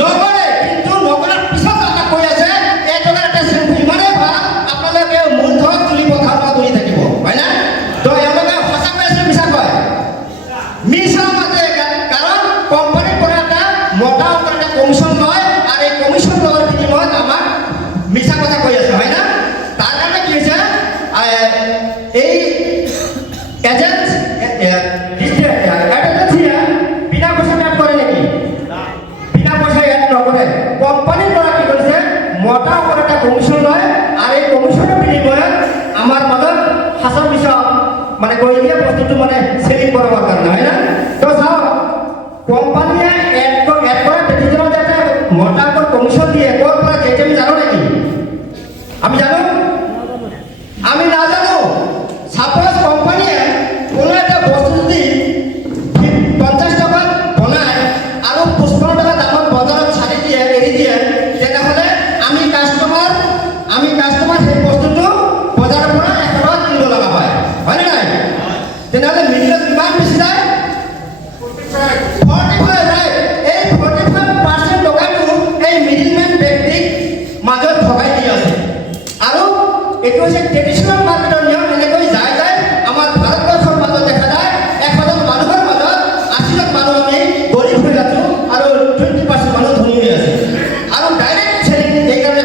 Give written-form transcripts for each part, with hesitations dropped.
নগৰে কিন্তু নগৰৰ পিছত এটা কৈ আছে এই টকাৰ এটা শ্ৰেণী ইমানেই ভাল আপোনালোকে মূল ধন তুলি পথাৰ পৰা তুলি থাকিব হয় না তো এওঁলোকে সঁচা কৈ আছে মিছা কয় মিছা মাতে কাৰণ কোম্পানীৰ পৰা এটা মোটা অংকৰ এটা কমিশ্যন লয় আৰু এই কমিশ্যন লোৱাৰ বিনিময়ত আমাক মিছা কথা কৈ আছে হয় না তাৰ কাৰণে কি হৈছে এই এজেন্ট বিনা পইচা এড কৰে নেকি বিনা পইচা এড নকৰে কোম্পানীৰ পৰা কি কৰিছে মোটা অংকৰ এটা কমিশ্যন লয় আৰু এই কমিশ্যনৰ বিনিময়ত আমাৰ মাজত হাসৰ মিছা মানে কৈ দিয়ে বস্তুটো মানে চেলিং কৰাৰ কাৰণে হয় না তো চাও কোম্পানীয়ে এড কৰা ব্যক্তিজনৰ যাতে মোটা অংকৰ কমিশ্যন দিয়ে ক'ৰ পৰা দিয়ে আমি জানো নেকি আমি জানো আমি নাজানো সাপোজ কোম্পানীয়ে কোনো একটা বস্তু যদি 50 টাকা বনায় আৰু 55 টাকা দামত বজাৰত ছাড়ি দিয়ে এৰি দিয়ে তেতিয়াহ'লে আমি কাস্টমাৰ সেই বস্তুটো বজাৰৰ পৰা 1 টকা কিনিব লগা হয় হয়নে নাই তেনেহ'লে মিডিলত কিমান বেছি যায় 45 ৰাইট এই 45% টকাটো এই মিডিলমেন ব্যক্তিক মাজত ভগাই দি আছে আৰু এইটো হৈছে ট্ৰেডিশ্যনেল মাৰ্কেটৰ নিয়ম এনেকৈ যায় যায় আমাৰ ভাৰতবৰ্ষৰ মাজত দেখা যায় 1,000 মানুহৰ মাজত 80 মানুহ আমি গৰীব হৈ আছোঁ আৰু 20% মানুহ ধনী হৈ আছে আৰু ডাইৰেক্ট চেলিং এইকাৰণে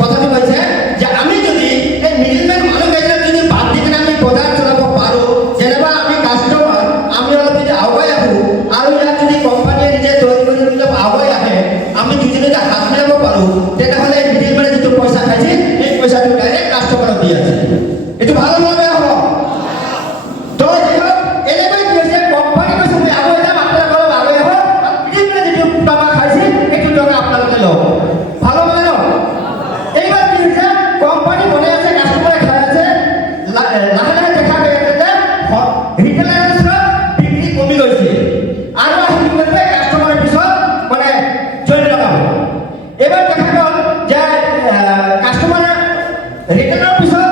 কথাটো কৈছে যে আমি যদি এই মিডিলমেন মানুহকেইজনক যদি বাদ দি কিনে আমি বজাৰ চলাব পাৰোঁ যেনেবা আমি কাষ্টমাৰ আমি অলপ যদি আগুৱাই আহোঁ আৰু ইয়াত যদি কোম্পানীয়ে নিজে তৈৰি কৰি অলপ আগুৱাই আহে আমি দুজনে যদি হাত মিলাব পাৰোঁ তেতিয়াহ'লে মিডিলমেনে যিটো পইচা খাইছে এই পইচাটো ডাইৰেক্ট কাষ্টমাৰক দি আছে এইটো ভাল হ'ব বেয়া হ'ব তো যিহওক এনেকৈ কি হৈছে কোম্পানী কৈছে আমি আগুৱাই যাম আপোনালোকে অলপ আগুৱাই আহক আৰু মিডিলমেনে যিটো টকা খাইছে সেইটো টকা আপোনালোকে লওক ভাল হ'ব ন এইবাৰ কি হৈছে কোম্পানী বনাই আছে কাষ্টমাৰে খাই আছে লাহে লাহে দেখা গৈ আছে যে ৰিটেইলাৰৰ বিক্ৰী কমি গৈছে আৰু আহি কি কৰিছে কাষ্টমাৰৰ পিছত মানে জইন লগাব এবাৰ দেখা গ'ল যে কাষ্টমাৰ ৰিটেইলাৰৰ পিছত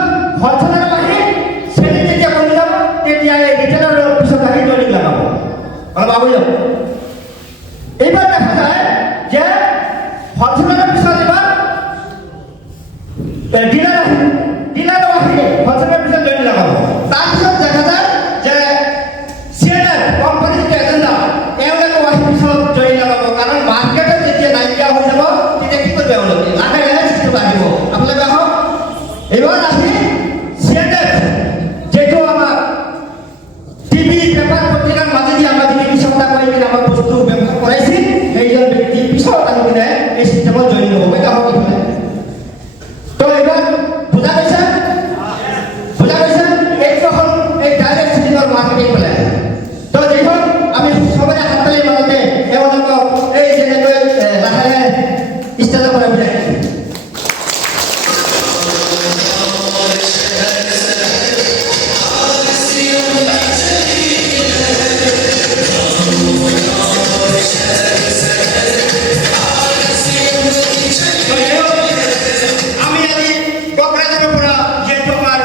হ'লচেলাৰ আহি চেলিং যেতিয়া কমি যাব তেতিয়া এই ৰিটেইলাৰৰ পিছত আহি জইন লগাব অলপ আগুৱাই যাব এইবাৰ দেখা যায় যে হ'লচেলাৰৰ পিছত এবাৰ ডিলাৰৰ আহি হ'লচেলাৰৰ পিছত জইন লগাব তাৰপিছত দেখা যায় যে চিএনএফ কোম্পানীৰ যিটো এজেণ্ডা এওঁলোকে আহি পিছত জইন লগাব কাৰণ মাৰ্কেটত যেতিয়া নাইকিয়া হৈ যাব তেতিয়া কি কৰিব এওঁলোকে লাহে লাহে চিষ্টেম আহিব আপোনালোকে আহক এইবাৰ আহি চিএনএফ যিটো আমাৰ টিভি পেপাৰ পত্ৰিকাৰ মাজেদি আমাৰ যিটো বিচক্ষণতা কৰি কিনে আমাৰ বস্তু ব্যৱহাৰ কৰাইছিল সেইজন ব্যক্তি পিছত আহি কিনে এই চিষ্টেমত জইন হ'ব আহক এইফালে তো এইবাৰ বুজা পাইছে এইটো হ'ল এই ডাইৰেক্ট চিটিঙৰ মাৰ্কেটিং বোলে তো যি হওক আমি সবৰে হাততালিৰ মাজতে এওঁলোকক এই যেনেকৈ লাহে লাহে ষ্টেজৰ পৰা বিদায় আমি আজি কোকৰাঝাৰৰ পৰা যিহেতু আমাৰ